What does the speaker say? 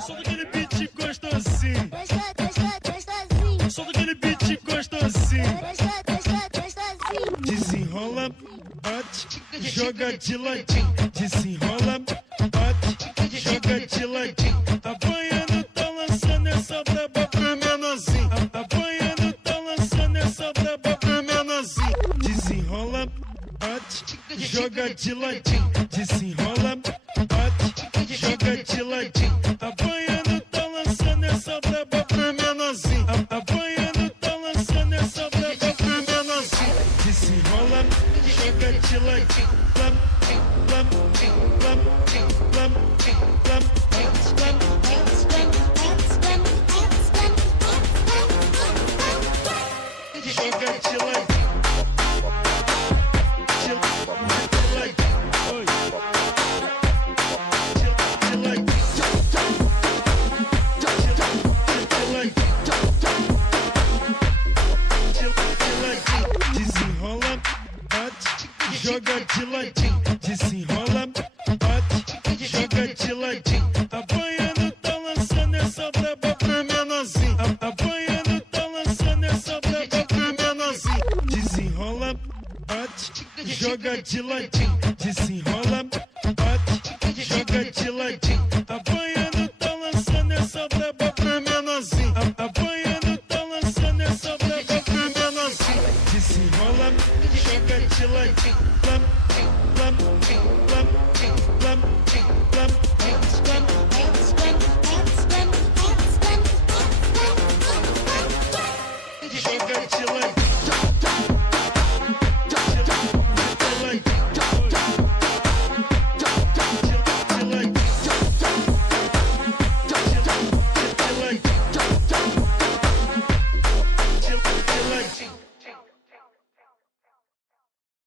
Solta aquele beat gostosinho. Gostosinho. Solta aquele beat gostosinho. Gostosinho. Desenrola, bate, joga de ladinho. Desenrola, bate, joga de ladinho. Apanhando, tá lançando essa braba pro menorzinho. Apanhando, tá lançando essa braba pro menorzinho. Desenrola, bate, joga de ladinho. Desenrola, bate, joga de ladinho. Apanhando, tá lançando essa braba pro menorzinho. Apanhando, tá lançando essa braba pro menorzinho. Desenrola, joga de ladinho. Plam, plam, plam, plam, plam, joga de ladinho. Desenrola, bate, joga de ladinho. Desenrola, bate, joga de ladinho. Apanhando, tá lançando essa braba pro menorzinho. Apanhando, tá lançando essa braba pro menorzinho. Desenrola, bate, joga de ladinho. Desenrola, bate, joga de ladinho.